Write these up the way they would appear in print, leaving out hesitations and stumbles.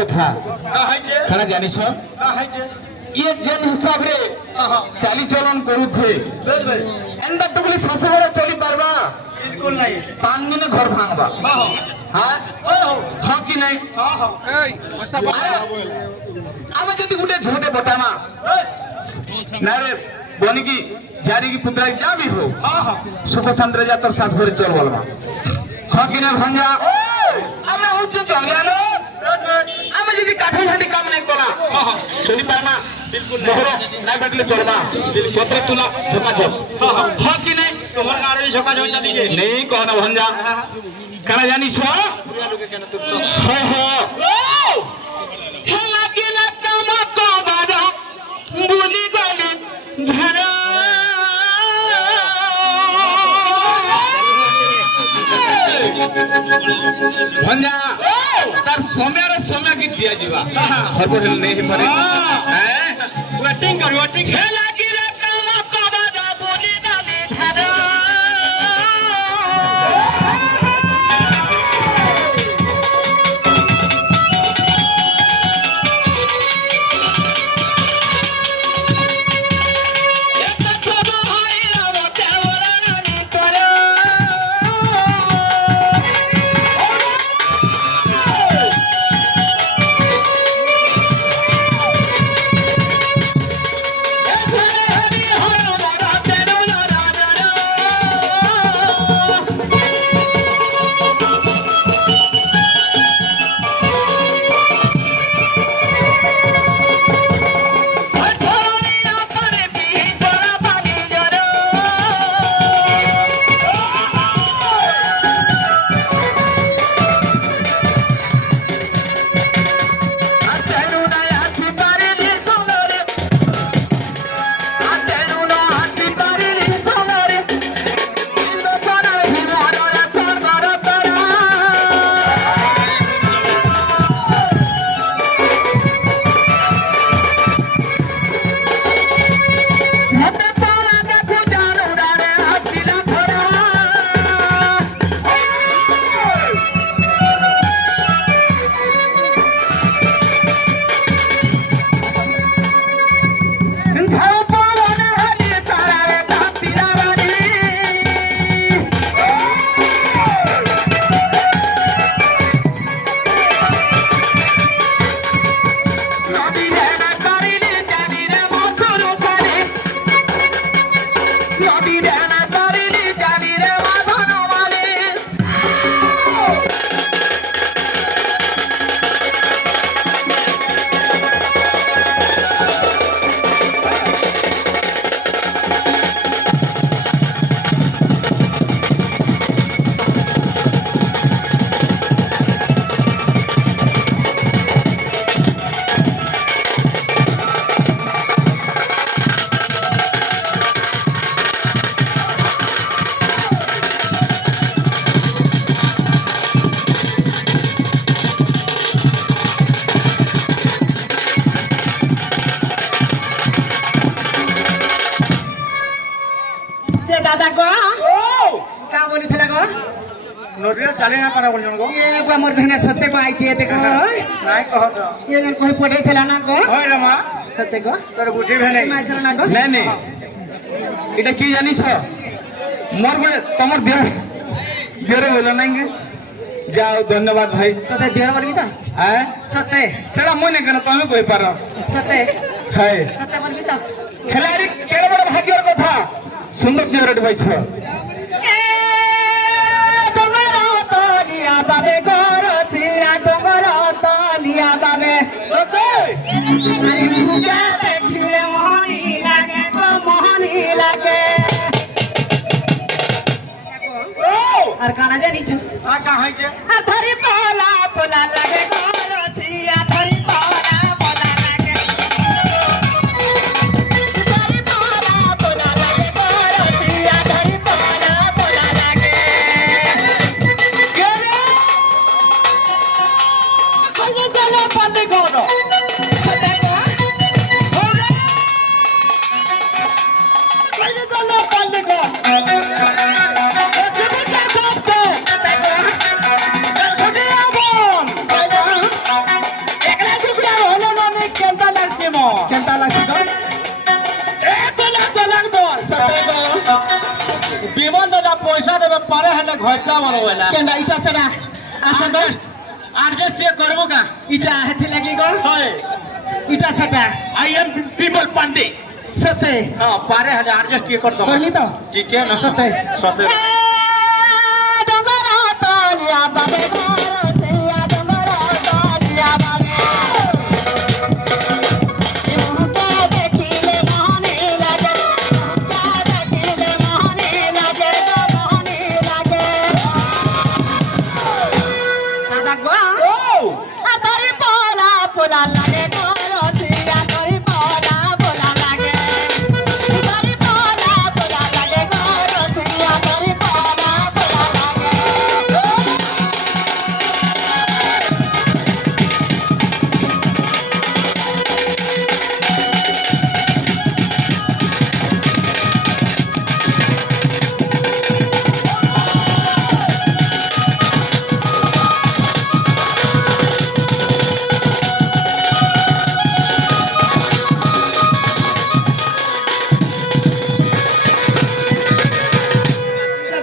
কথা কারা জানিস ইয়ে যেন হিসাবে চালিচলন করুছে এন্ডা টুকলি শাশুড়ে চলি পারবা বিলকুল নাই পান দিনে ঘর ভাঙবা হ্যাঁ হ্যাঁ কি নাই আমি যদি গোটে ঝুটে বটামা না রে বনিকি জারিকি পুত্রা যা भी हो सुख शांति जा तोर साथ भरे चल बोलबा हां कि ना भंजा আমি হচ্ছে জঙ্গলে আমি যদি কাঠে ঝাঁটি কাম নাই কলা চলি পারনা বিলকুল না বেটলে চলবা পত্র তুলা ঝোকা ঝোক হাঁ কি নাই তোমার নাড়ে ঝোকা ঝোক জানি যে নেই কহ না ভঞ্জা কানা জানিস হ্যাঁ হ্যাঁ হে লাগিলা কামা কবারা বুলি গলি ধারা ভঞ্জা তার সময় কি দিয়া ଯିବା খবর নেই পারে হ্যাঁ ওয়েটিং কর ওয়েটিং হে লাগিলা কামা কবারা বুলি গলি ধারা दादा को का बोली थला को नोटिया चाले ना पारा बोल जंगो ये को मोर बहना सत्य को आइचे देखो नाय कह तो ये जन कोई पढ़े थला ना को होय रे मां सत्य को तोर बुटी भेले माइथला ना को नहीं नहीं এটা কি জানিস মোর বলে তোমার বিয়ারে বলো নাইগে যাও ধন্যবাদ ভাই सत्य बिहार बोलबी तो হ্যাঁ सत्य সেটা মনে কেন তুমি কই পারো सत्य হ্যাঁ सत्य बोलबी तो খেলাড়ি কেড়ে বড় ভাগ্যের কথা সুন্দর বিয়ারে ভাইছ बाबे गोर सिरा गोर तलिया बाबे সত্যি पूजा देखिले मोहनी लागे को मोहनी लागे और गाना जानी छु आ का हइजे धरी पोला पोला लागे गोर सिरा धरी पोला पोला लागे धरी पोला पोला लागे गोर सिरा धरी पोला पोला लागे चलो चलो बंद करो ঘরটা মনে হয় না কেন ইটা সেটা আসে গো আডজাস্ট করব কা ইটা হেথি লাগি গো হয় ইটা সেটা আই এম বিমল পান্ডে সতে হ্যাঁ পারে হাজার আডজাস্ট কি করতে করলি তো ঠিক আছে না সতে সতে ডঙ্গরা তোলিয়া বাবে ঘরছিয়া ডঙ্গরা তোলিয়া বাবে মুখে দেখিলে মোহনী লাগে মুখে দেখিলে মোহনী লাগে মোহনী লাগে দাদা গো আতরি পোলা পোলা লাগে ঘরছিয়া তরি পোলা পোলা লাগে তরি পোলা পোলা লাগে ঘরছিয়া তরি পোলা পোলা লাগে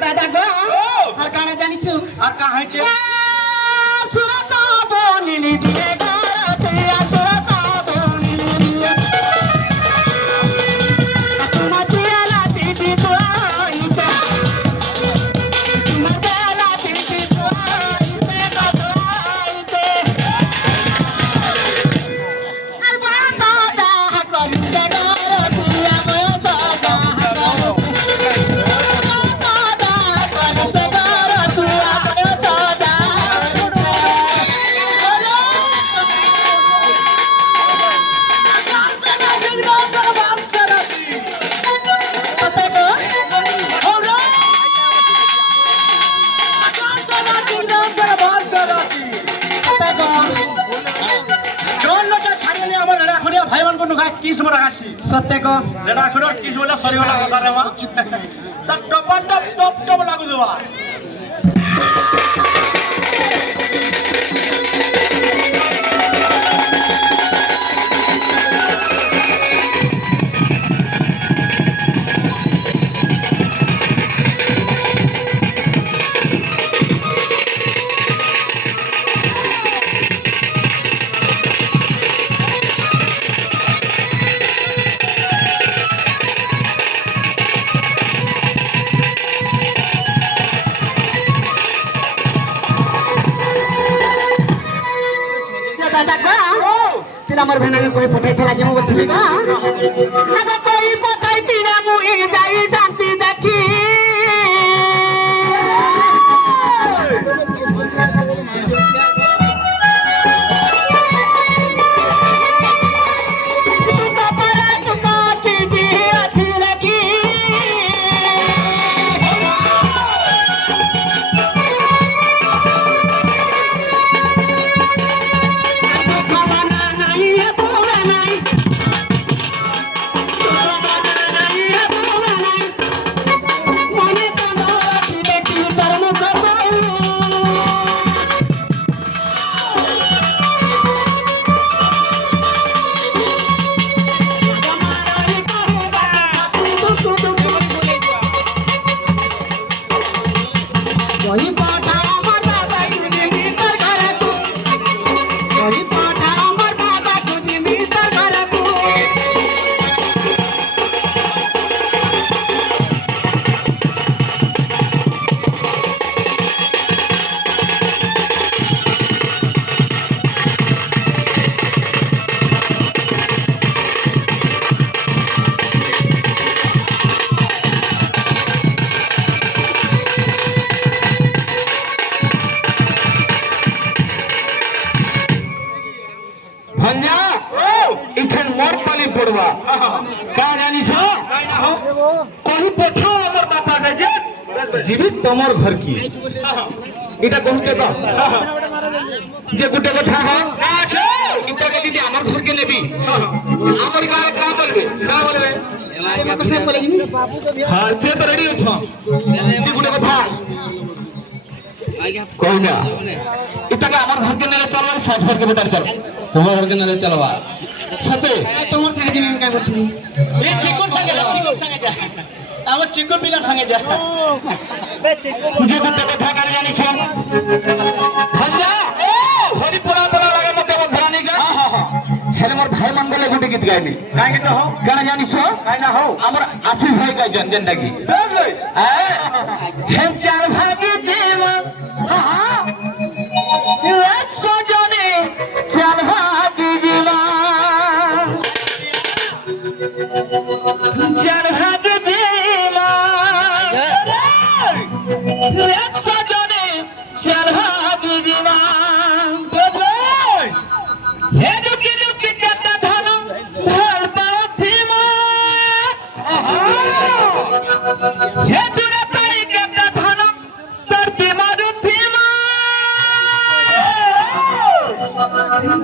দাদা গো আর কানে জানিছু আর কা হইছে সুরত বনিলি দিয়ে ঘরছিয়া সুরত বনিলি দিয়ে তোমার চেলা চিঠি তোইতে তোমার চেলা চিঠি তোইতে তোইতে আর বাতা যাহা কমতে ঘরছিয়া বাতা যাহা সত্যি গো কিস বলে সরি বলা কথা রে মা তা টপ টপ টপ টপ লাগু দেবা দাদা গো তুই আমার ভেনাকে কই পঠাই ফেলা যাবো বলছিলি গো দাদা কই পঠাই তিনা মুই যাই ডান্তি দেখি ভঞ্জা ইছেন মোর পালি পড়বা কা জানিছ কহি পঠাও আমার বাপা যে জীবিত তোমার ঘর কি এটা কহুছে তো যে গোটে কথা হয় ইটাকে যদি আমার ঘরকে নেবি আমার গায়ে কা বলবে হ্যাঁ সে তো রেডি অছ তুই গোটে কথা কই না ইটাকে আমার ঘরকে নেলে চলবা সস ঘরকে বেটার চল তোমার ঘরকে নেলে চলবা সাথে তোমার সাথে আমি কাই করতে এ চিকুর সঙ্গে যা আমার চিকন পিলা সঙ্গে যা যে গুটে কথা কার জানিছ ভঞ্জা ধরি পোড়া পোড়া লাগে মতে বন্ধরা নি গা হেলে মোর ভাই মঙ্গলে গুটে গীত গাইবি কাই গীত হও কেন জানিছ কাই না হও আমার আশিস ভাই গাইছেন যেনটা কি বেশ বেশ হেম চার ভাগে জীবন সজনে চার ভাগে জীবন চার ভাগে জীবন সজনে চার ভাগে জীবন হে লুকি লুকি কেতা ধন ভাল পাও থিমা হে দূরে পাই কেতা ধন তোর তিমারু থিমা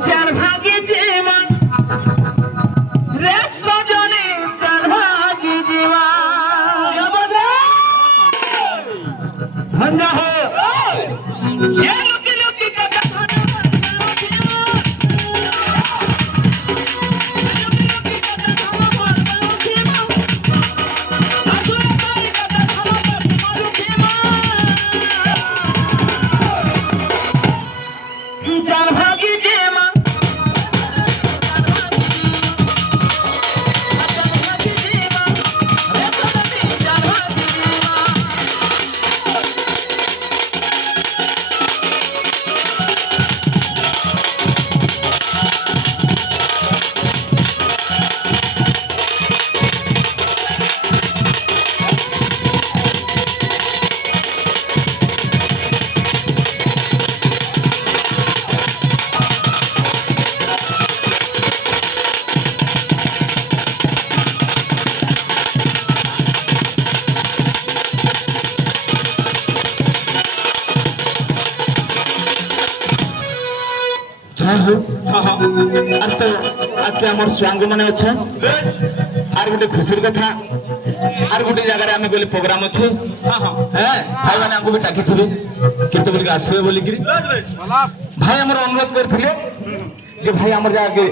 চার ভাগে জীবন রে সজনে চার ভাগে জীবন ভঞ্জা হো হে লুকি লুকি কেতা ধন চার ভাগে জীবন যাই হোক আর তো আজকে আমার সাঙ্গ মানে আছে বেশ আর গোটে খুশির কথা আর গোটে জায়গায় আমি গলি প্রোগ্রাম আছে হ্যাঁ ভাই মানে আমাকে বি ডাকিথিবে কিন্তু বলি আসবে বলিকি বেশ বেশ ভাই আমার অনুরোধ করଥିଲେ যে ভাই আমার জায়গাকে